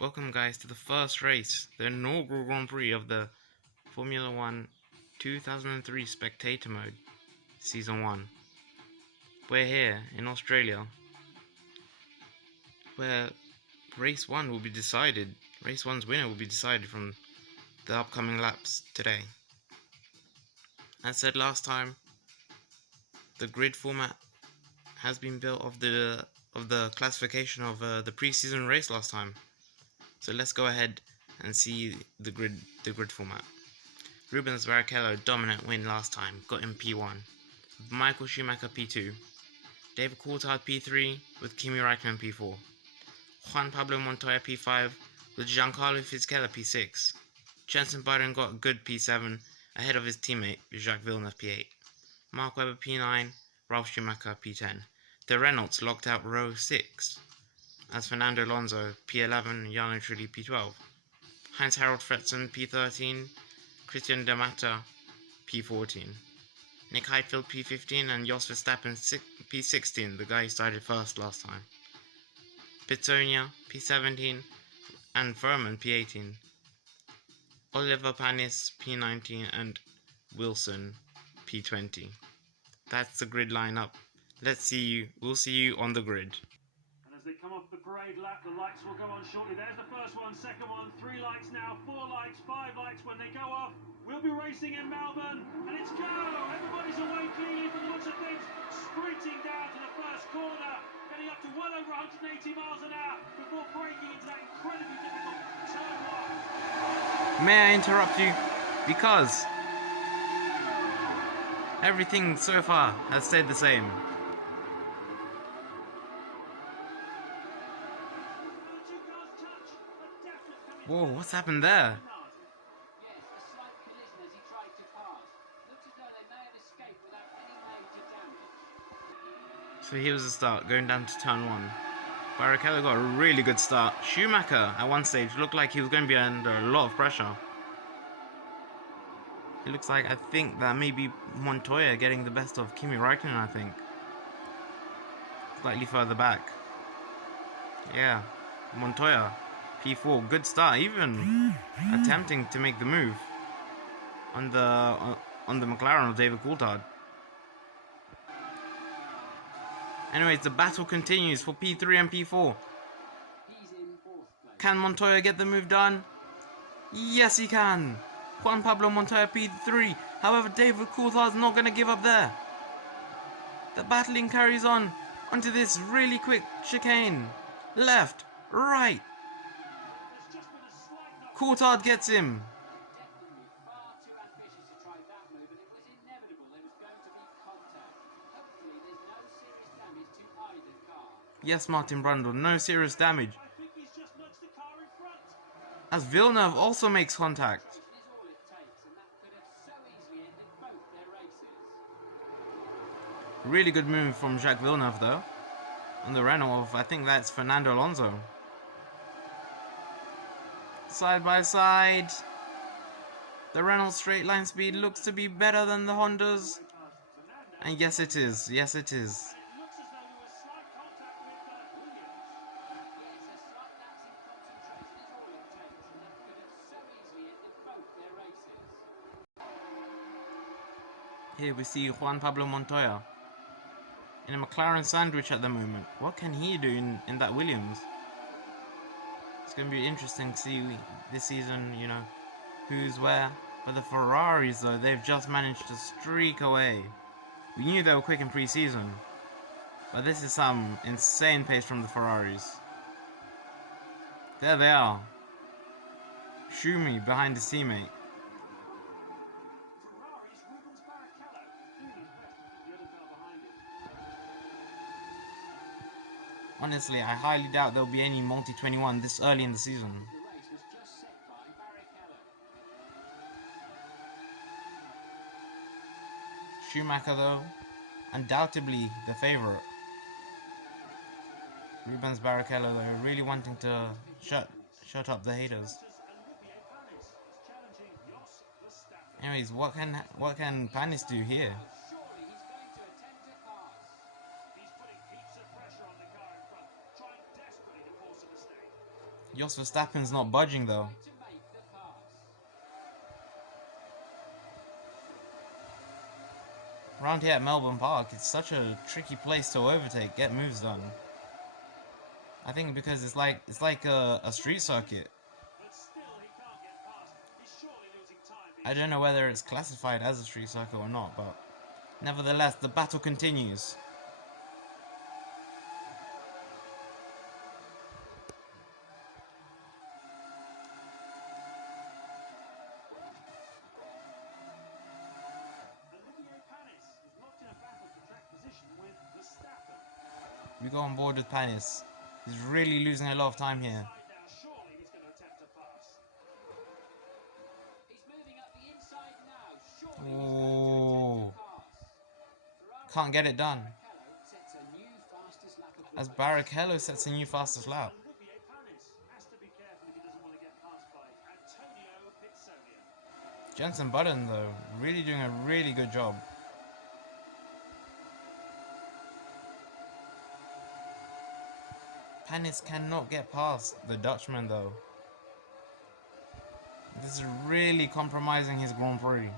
Welcome guys to the first race, the inaugural Grand Prix of the Formula 1 2003 Spectator mode, Season 1. We're here in Australia, where race 1 will be decided, race 1's winner will be decided from the upcoming laps today. As said last time, the grid format has been built of the classification of the pre-season race last time. So let's go ahead and see the grid format. Rubens Barrichello dominant win last time, got him P1. Michael Schumacher P2. David Coulthard P3 with Kimi Räikkönen P4. Juan Pablo Montoya P5 with Giancarlo Fisichella P6. Jenson Button got a good P7 ahead of his teammate Jacques Villeneuve P8. Mark Webber P9, Ralf Schumacher P10. De Reynolds locked out row 6 as Fernando Alonso P11, Jarno Trulli P12. Heinz-Harald Frentzen P13, Christian Demata P14. Nick Heidfeld P15 and Jos Verstappen P16, the guy who started first last time. Pitsonia P17 and Furman P18. Oliver Panis P19 and Wilson P20. That's the grid lineup. We'll see you on the grid. And as they come off the parade lap, the lights will go on shortly. There's the first one, second one, 3 lights now, 4 lights, 5 lights. When they go off, we'll be racing in Melbourne, and it's go! Everybody's away cleanly from the looks of things, sprinting down to the first corner, getting up to well over 180 miles an hour before braking into that incredibly difficult turn 1. May I interrupt you? Because everything so far has stayed the same. Whoa, what's happened there? Yes, a slight collision as he tried to pass. Looks as though they may have escaped without any major damage. So here was the start, going down to turn 1. Barrichello got a really good start. Schumacher at one stage looked like he was going to be under a lot of pressure. It looks like, I think that maybe Montoya getting the best of Kimi Räikkönen, I think. Slightly further back. Yeah, Montoya. P4, good start, even attempting to make the move on the McLaren of David Coulthard. Anyways, the battle continues for P3 and P4. Can Montoya get the move done? Yes, he can. Juan Pablo Montoya P3. However, David Coulthard's not going to give up there. The battling carries on onto this really quick chicane. Left, right. Coulthard gets him. Definitely far too ambitious to try that move, and it was inevitable there was going to be contact. Hopefully there's no serious damage to either car. Yes, Martin Brundle, no serious damage. I think he's just nudged the car in front. As Villeneuve also makes contact. This is all it takes, and that could have so easily ended both their races. Really good move from Jacques Villeneuve though. On the Renault of, I think that's Fernando Alonso. Side by side. The Renault straight line speed looks to be better than the Honda's. And yes it is, yes it is. It looks as though there was slight contact with Williams. Yes, a slight lapse in concentration is all it takes, and that could have so easily ended both their races. Here we see Juan Pablo Montoya in a McLaren sandwich at the moment. What can he do in that Williams? It's going to be interesting to see this season, you know, who's where. But the Ferraris, though, they've just managed to streak away. We knew they were quick in pre-season, but this is some insane pace from the Ferraris. There they are. Schumi behind his teammate. Ferrari's Rubens Barrichello. Moving west with the other car behind him. Honestly, I highly doubt there'll be any multi-21 this early in the season. The race was just set by Barrichello. Schumacher, though, undoubtedly the favourite. Rubens Barrichello, though, really wanting to shut up the haters. And Olivier Panis is challenging Jos Verstappen. Anyways, what can Panis do here? Surely he's going to attempt to pass. He's putting heaps of pressure on the car in front, trying desperately to force a mistake. Jos Verstappen's not budging though. To make the pass. Around here at Melbourne Park, it's such a tricky place to overtake, get moves done. I think because it's like a street circuit. But still, he can't get past. He's surely losing time. I don't know whether it's classified as a street circuit or not, but nevertheless, the battle continues. We go on board with Panis. He's really losing a lot of time here. Surely he's going to attempt a pass. He's moving up the inside now. Surely Oh, he's going to attempt a pass. can't get it done. Barrichello sets a new fastest lap of the As race. Barrichello sets a new fastest lap. And Olivier Panis has to be careful if he doesn't want to get passed by Antonio Pizzonia. Jensen Button though, really doing a really good job. Panis cannot get past the Dutchman though. This is really compromising his Grand Prix.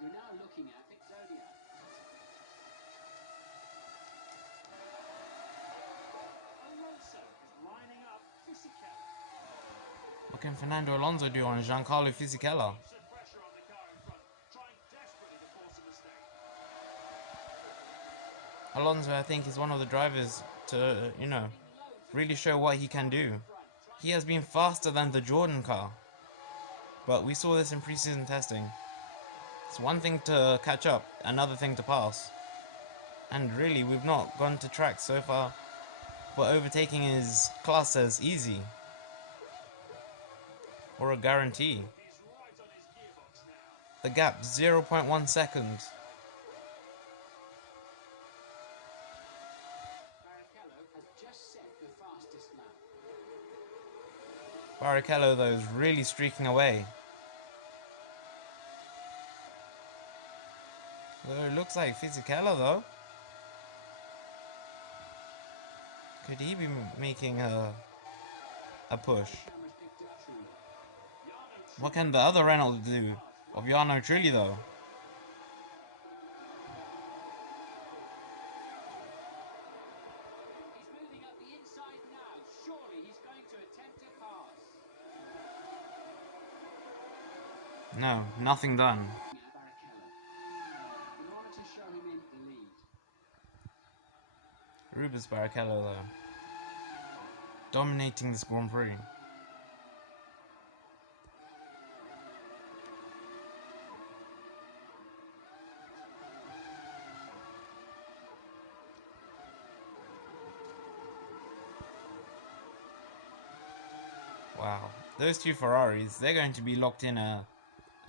You're now looking at Pizzonia. Alonso is lining up Fisichella. What can Fernando Alonso do on Giancarlo Fisichella? Set pressure on the car in front, trying desperately to force a mistake. Alonso, I think, is one of the drivers to, really show what he can do. He has been faster than the Jordan car. But we saw this in preseason testing. It's one thing to catch up, another thing to pass. And really, we've not gone to track so far, but overtaking is classed as easy. Or a guarantee. He's right on his gearbox now. The gap, 0.1 seconds. Barrichello has just set the fastest lap. Barrichello, though, is really streaking away. Though it looks like Fisichella, though. Could he be making a push? Cameras picked up Trulli. What can the other Renault do of Jarno Trulli, though? He's moving up the inside now. Surely he's going to attempt a pass. No, nothing done. Barrichello. In order to show him in the lead. Rubens Barrichello, though. Dominating this Grand Prix. Wow, those two Ferraris, they're going to be locked in a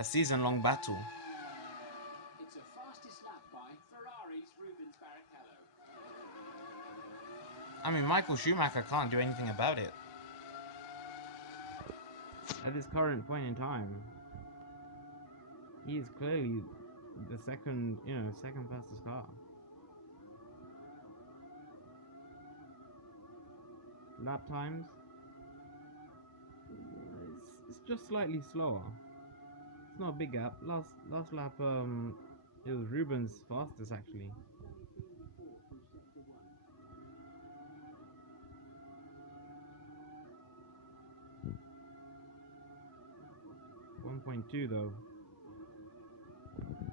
season-long battle. It's a fastest lap by Ferrari's Rubens Barrichello. I mean, Michael Schumacher can't do anything about it. At this current point in time, he is clearly the second fastest car. Lap times, it's just slightly slower. It's not a big gap. Last lap, it was Rubens' fastest actually. 1.2 though.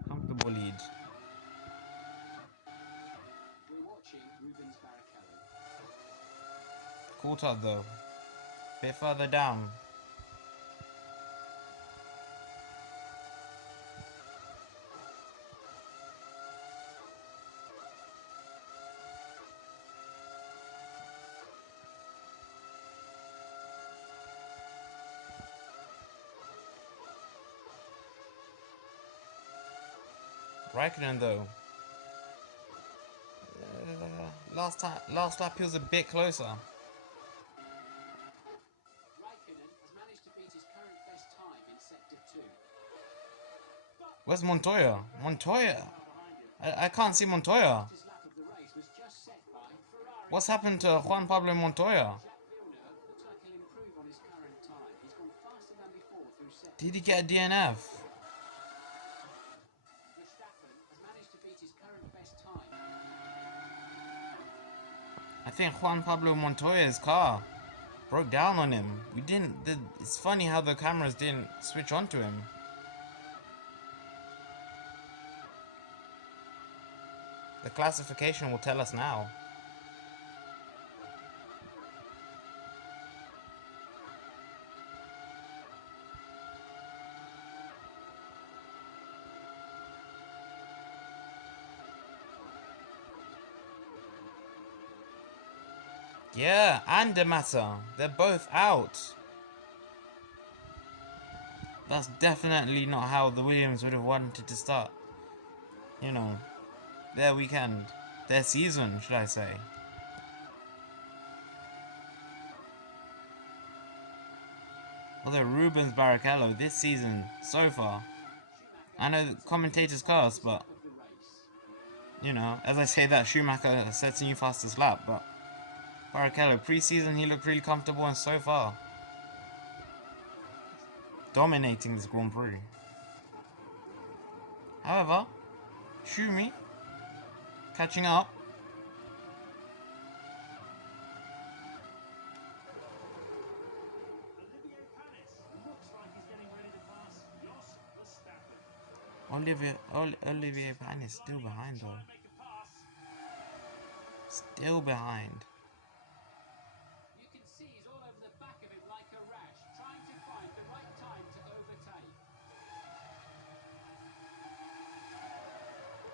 Comfortable lead. We're watching Rubens Barrichello. Coulthard though. Bit further down. Raikkonen though. Last lap he was a bit closer. Raikkonen has managed to beat his current best time in Sector 2. Where's Montoya? Montoya! I can't see Montoya. His lap of the race was just set by Ferrari. What's happened to Juan Pablo Montoya? Jack Villeneuve, the Did he get a DNF? Verstappen has managed to beat his current best time. I think Juan Pablo Montoya's car broke down on him. It's funny how the cameras didn't switch onto him. The classification will tell us now. Yeah, and Demata. They're both out. That's definitely not how the Williams would have wanted to start. You know, their weekend. Their season, should I say. Although Rubens Barrichello this season, so far, I know commentators curse, but, you know, as I say that, Schumacher sets a new fastest lap, but Barrichello, pre-season, he looked really comfortable, and so far, dominating this Grand Prix. However, Schumi, catching up. Olivier Panis looks like he's getting ready to pass Jos Verstappen. Olivier Panis still behind though. Try and make a pass. Still behind. You can see he's all over the back of him like a rash, trying to find the right time to overtake.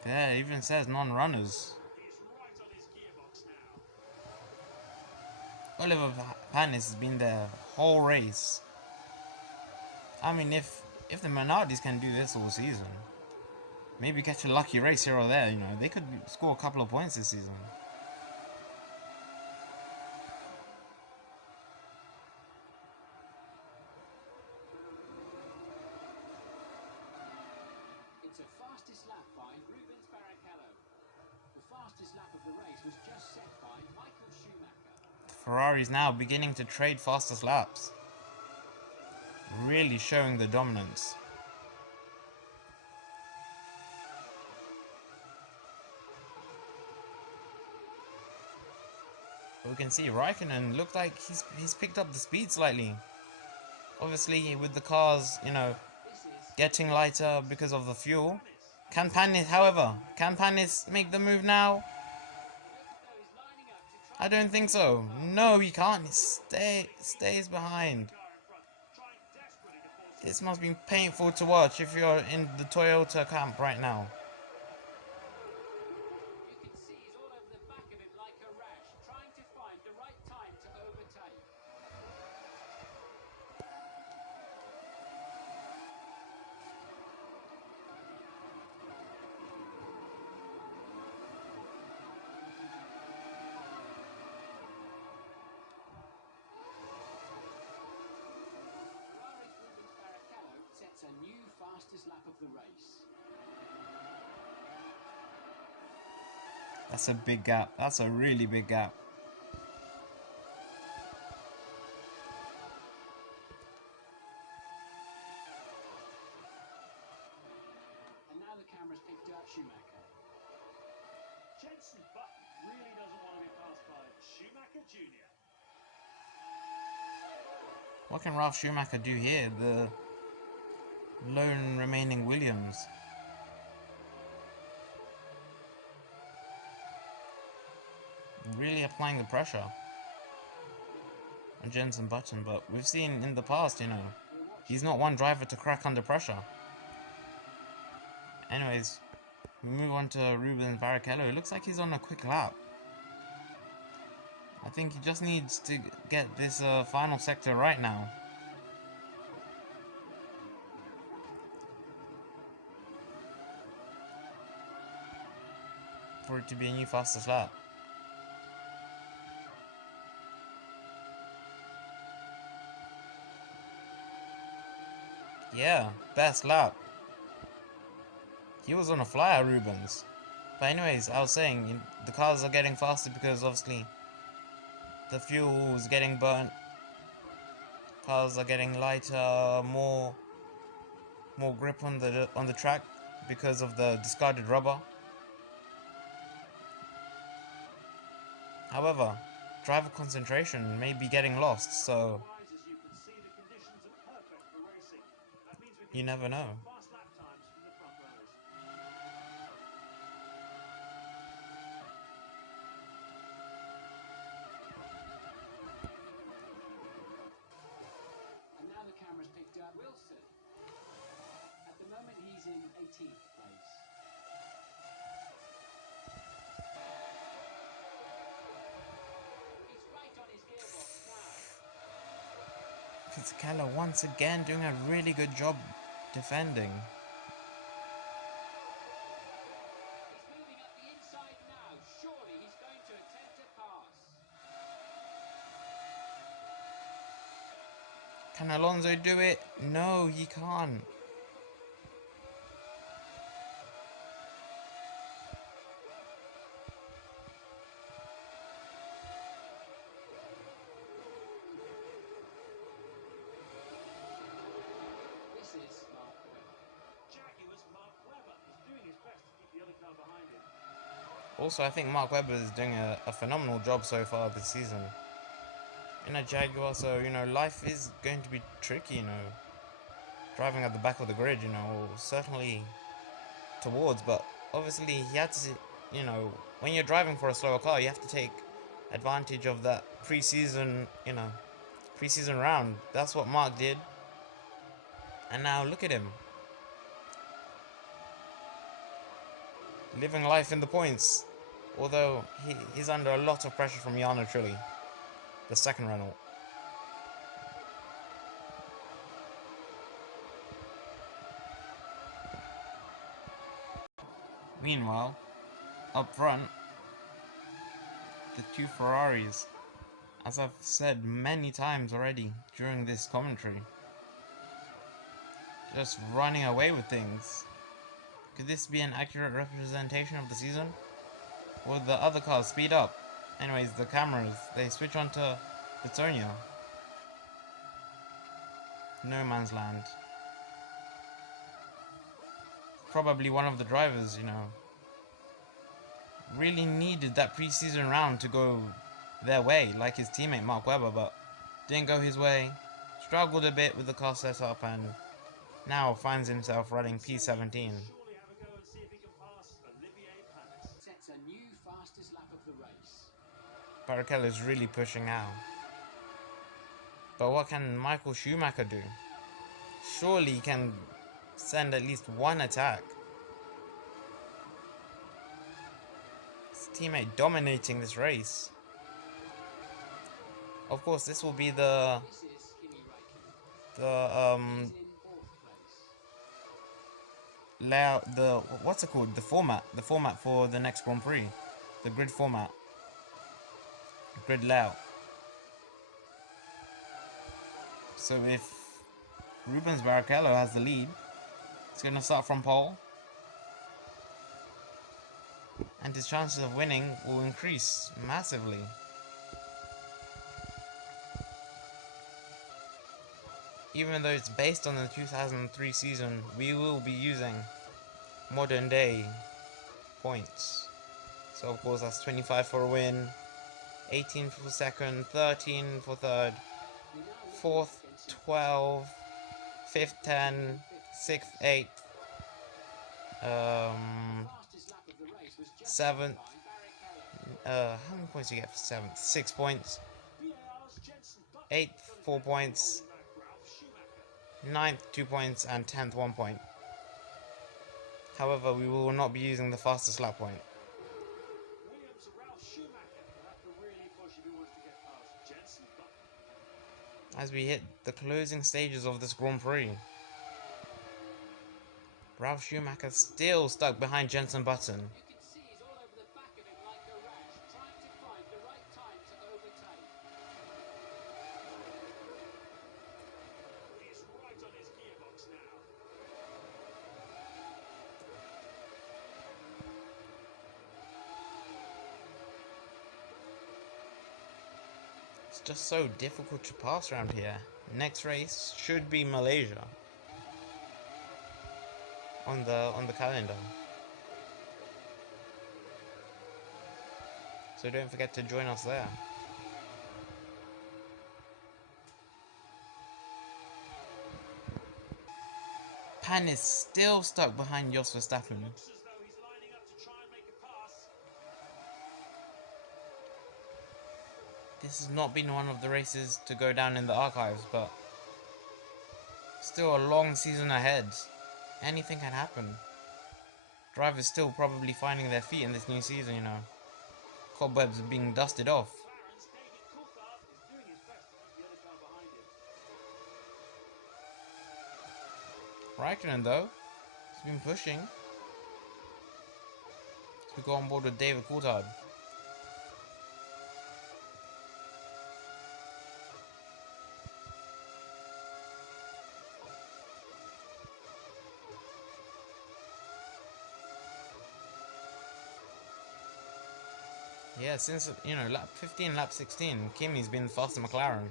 Yeah, it even says non-runners. He's right on his gearbox now. Oliver Panis has been there whole race. I mean, if the Minardis can do this all season, maybe catch a lucky race here or there, you know, they could score a couple of points this season. It's a fastest lap by Rubens Barrichello. The fastest lap of the race was just set by Michael Schumacher. Ferrari's now beginning to trade fastest laps. Really showing the dominance. We can see Raikkonen looked like he's picked up the speed slightly. Obviously with the cars, you know, getting lighter because of the fuel. Can Panis make the move now? I don't think so. No, he can't. He stays behind. This must be painful to watch if you're in the Toyota camp right now. You can see he's all over the back of him like a rash, trying to find the right time to overtake. Ferrari's Rubens Barrichello sets a new fastest lap of the race. That's a big gap. That's a really big gap. And now the camera's picked up Schumacher. Jenson Button really doesn't want to be passed by Schumacher Jr. What can Ralf Schumacher do here? The lone remaining Williams. Really applying the pressure on Jenson Button, but we've seen in the past, you know, he's not one driver to crack under pressure. Anyways, we move on to Rubens Barrichello. It looks like he's on a quick lap. I think he just needs to get this final sector right now. For it to be a new fastest lap. Yeah, best lap. He was on a flyer, Rubens. But anyways, I was saying, the cars are getting faster because obviously the fuel is getting burnt. Cars are getting lighter, more more grip on the track because of the discarded rubber. However, driver concentration may be getting lost, so Wise, as you can see, the conditions are perfect for racing. That means we you can never know. fast lap times from the front runners. And now the camera's picked up Wilson. At the moment, he's in 18th place. He's right on his gearbox now. Fisichella once again doing a really good job defending. He's moving up the inside now. Surely he's going to attempt a pass. Can Alonso do it? No, he can't. This is Mark Webber. Jaguar's Mark Webber is doing his best to keep the other car behind him. Also, I think Mark Webber is doing a phenomenal job so far this season. In a Jaguar, so, life is going to be tricky, driving at the back of the grid, certainly towards, but obviously he had to, when you're driving for a slower car, you have to take advantage of that preseason round. That's what Mark did. And now look at him. Living life in the points. Although he's under a lot of pressure from Jarno Trulli, the second Renault. Meanwhile, up front, the two Ferraris, as I've said many times already during this commentary, just running away with things. Could this be an accurate representation of the season? Will the other cars speed up? Anyways, the cameras, they switch onto Pitonia. No man's land. Probably one of the drivers, really needed that preseason round to go their way, like his teammate Mark Webber, but didn't go his way. Struggled a bit with the car setup and now finds himself running P17. Surely have a go and see if he can pass Olivier Panis. Sets a new fastest lap of the race. Barrichello is really pushing now. But what can Michael Schumacher do? Surely he can send at least one attack. His teammate dominating this race. Of course, this will be the This is Kimi Räikkönen. He's in 4th place. layout, what's it called? The format for the next Grand Prix, the grid format, grid layout. So if Rubens Barrichello has the lead, it's going to start from pole, and his chances of winning will increase massively. Even though it's based on the 2003 season, we will be using modern day points. So of course that's 25 for a win, 18 for second, 13 for third, 4th 12, 5th 10, 6th 8, Fastest lap of the race was just 7th. behind Barrichello. How many points do you get for 7th? 6 points. VAR's Jenson Button 8th 4 points. Ralph Schumacher. 9th 2 points and 10th 1 point. However, we will not be using the fastest lap point. Williams Ralph Schumacher will have to really push if he wants to get past Jenson Button. As we hit the closing stages of this Grand Prix, Ralph Schumacher still stuck behind Jenson Button. You can see he's all over the back of him like a rash, trying to find the right time to overtake. He's right on his gearbox now. It's just so difficult to pass around here. Next race should be Malaysia. on the calendar. So don't forget to join us there. Pan is still stuck behind Jos Verstappen. Looks as though he's lining up to try and make a pass. This has not been one of the races to go down in the archives, but still a long season ahead. Anything can happen. Drivers still probably finding their feet in this new season, you know. Cobwebs are being dusted off. Clarence, David Coulthard is doing his best to keep the other car behind him. Raikkonen, though, he's been pushing. We go on board with David Coulthard. Yeah, since, you know, lap 15, lap 16, Kimi's been the faster McLaren.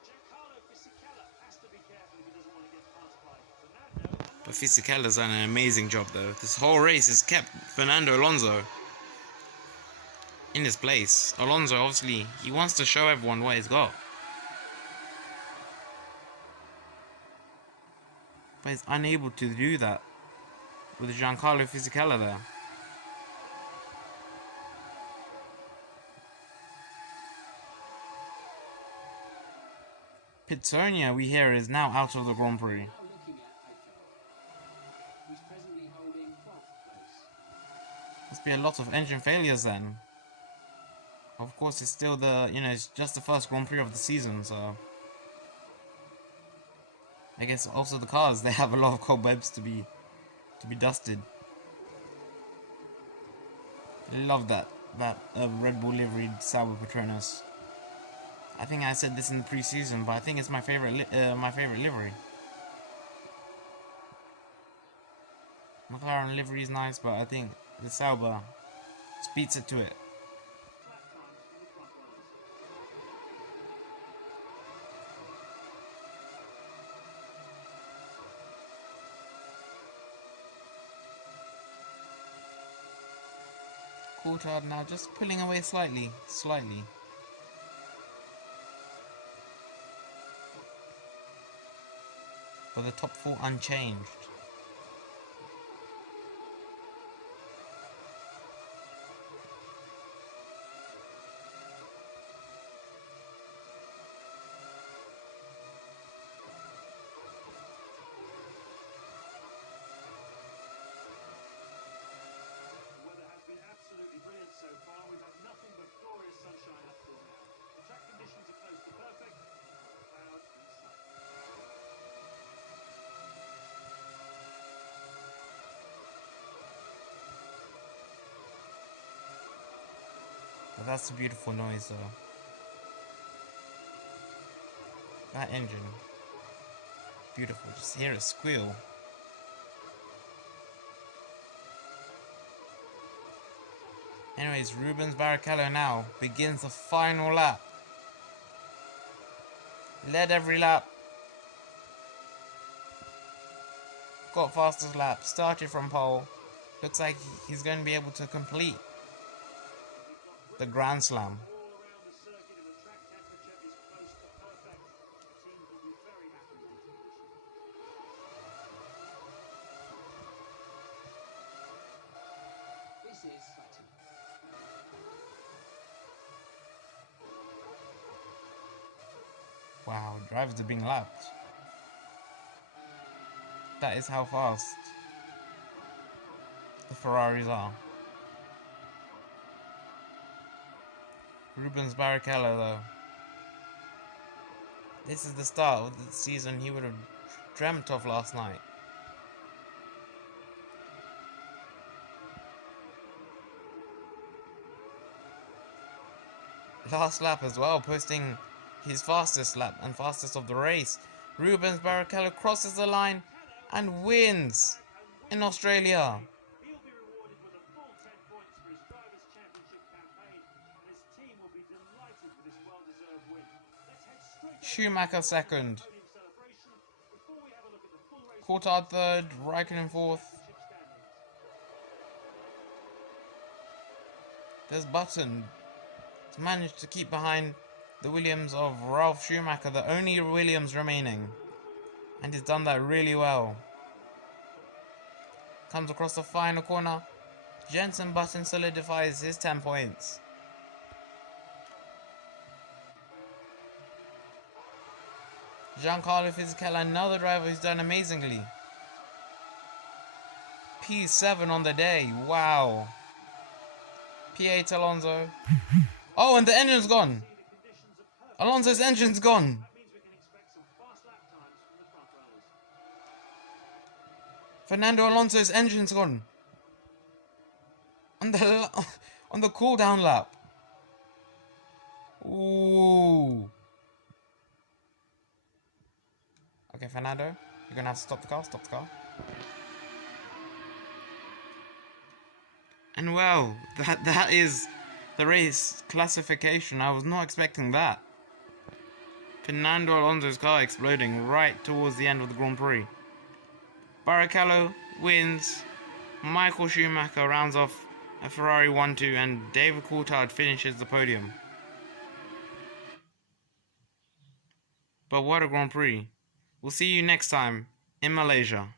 Giancarlo Fisichella has to be careful if he doesn't want to get passed by Fernando. But Fisichella's done an amazing job, though. This whole race has kept Fernando Alonso in his place. Alonso, obviously, he wants to show everyone what he's got. But he's unable to do that with Giancarlo Fisichella there. Pitsonia, we hear, is now out of the Grand Prix. Now looking at Ocon. He's presently holding 12th place. Must be a lot of engine failures then. Of course, it's still the, you know, it's just the first Grand Prix of the season, so I guess also the cars, they have a lot of cobwebs to be dusted. I love that Red Bull liveried Sauber Petronas. I think I said this in the pre-season, but I think it's my favorite livery. McLaren livery is nice, but I think the Sauber beats it to it. Flat times for the front runners. Coulthard now just pulling away slightly. But the top four unchanged. The weather has been absolutely brilliant so far. We've had nothing but glorious sunshine up till now. The track conditions are close to perfect. Clouds and sun. But that's a beautiful noise though. That engine. Beautiful. Just hear it squeal. Anyways, Rubens Barrichello now begins the final lap. Led every lap. Got fastest lap. Started from pole. Looks like he's going to be able to complete the Grand Slam. All around the circuit and the track temperature is close to perfect. The team will be very happy with these conditions. This is Spectator. Wow, drivers are being lapped. That is how fast the Ferraris are. Rubens Barrichello though. This is the start of the season he would have dreamt of last night. Last lap as well, posting his fastest lap and fastest of the race. Rubens Barrichello crosses the line and wins in Australia. He'll be rewarded with a full 10 points for his Drivers' Championship campaign, and his team will be delighted with this well-deserved win. Let's head straight over Schumacher second. to the podium celebration before we have a look at the full race Coulthard third, Raikkonen fourth. There's Button. He's managed to keep behind the Williams of Ralf Schumacher, the only Williams remaining. And he's done that really well. Comes across the final corner. Jenson Button solidifies his 10 points. Giancarlo Fisichella, another driver who's done amazingly. P7 on the day. Wow. P8 Alonso. Oh, and the engine's gone. Alonso's engine's gone. Fernando Alonso's engine's gone. On the cool down lap. Ooh. Okay, Fernando, you're gonna have to stop the car. Stop the car. And well, that is the race classification. I was not expecting that. Fernando Alonso's car exploding right towards the end of the Grand Prix. Barrichello wins. Michael Schumacher rounds off a Ferrari 1-2, and David Coulthard finishes the podium. But what a Grand Prix. We'll see you next time in Malaysia.